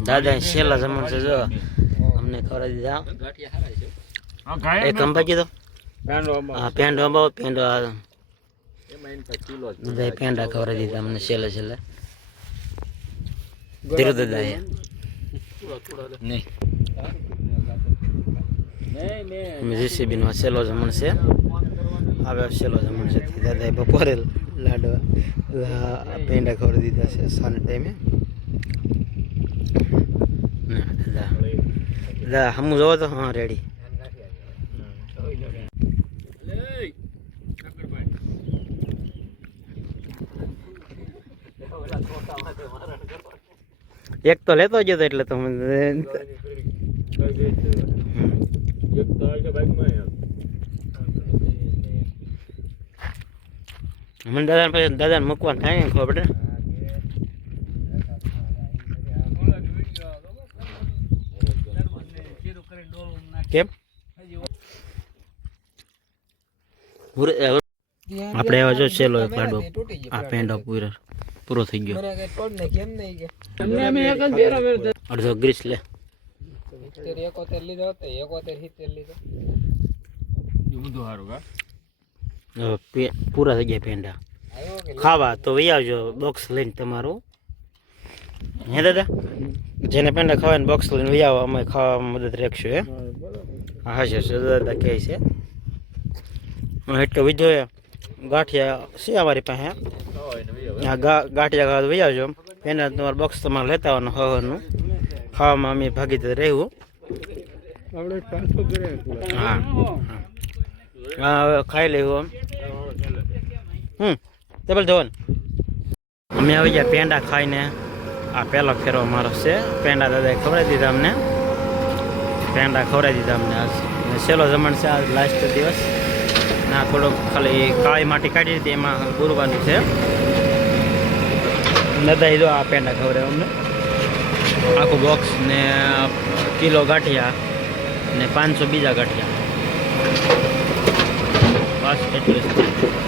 દાદા છેલ્લા જમણ છે જો અમને ખવડાવી દીધા એક અંબાજી તો હા પેંડો અંબાવો પેંડો બધા પેંડા ખવડાવી દીધા અમને છેલ્લે છેલ્લે ધીરુ દાદા નહીં જીસીબી નો છેલ્લો જમણ છે હવે છેલ્લો જમણ છે દાદાએ બપોરે લાડવા પેંડા ખવડાવી દીધા છે સાંજ ટાઈમે દાદા હમું જોવો તો હા રેડી એક તો લેતો જતો એટલે તો મને દાદા પછી દાદાને મૂકવાનું થાય ને ખબર પડે કેમ આપણે જો છેલ્લો એક લાડવો આ પેંડો પૂરો થઈ ગયો અડધો ગ્રીસ લે પૂરા થઈ ગયા પેંડા ખાવા તો વહી આવજો બોક્સ લઈને તમારું હે દાદા જેને પેંડા ખાવાને બોક્સ લઈને વહી આવો અમે ખાવામાં મદદ રાખશું હે હા છે દાદા કહે છે એટલો વિધો ગાંઠિયા છે અમારી પાસે ગાંઠિયા ખાવા વહી આવજો પેંડા તમારું બોક્સ તમારે લેતા આવવાનું હવાનું ખાવામાં અમે ભાગીદાર રહેવું હા હા હવે ખાઈ લેવું ટેબલ ધોવાનું અમે આવી ગયા પેંડા ખાઈને આ પહેલો ફેરો મારો છે પેંડા દાદાએ ખવડાવી દીધા અમને પેંડા ખવડાવી દીધા અમને આજ છેલ્લો જમણ છે આજ લાસ્ટ દિવસ ના થોડોક ખાલી કાળી માટી કાઢી હતી એમાં ગુરવાનું છે દાદાએ જો આ પેંડા ખવડાવ્યા અમને આખું બોક્સ ને કિલો ગાંઠિયા ને 500 બીજા ગાંઠિયા બસ એટલું જ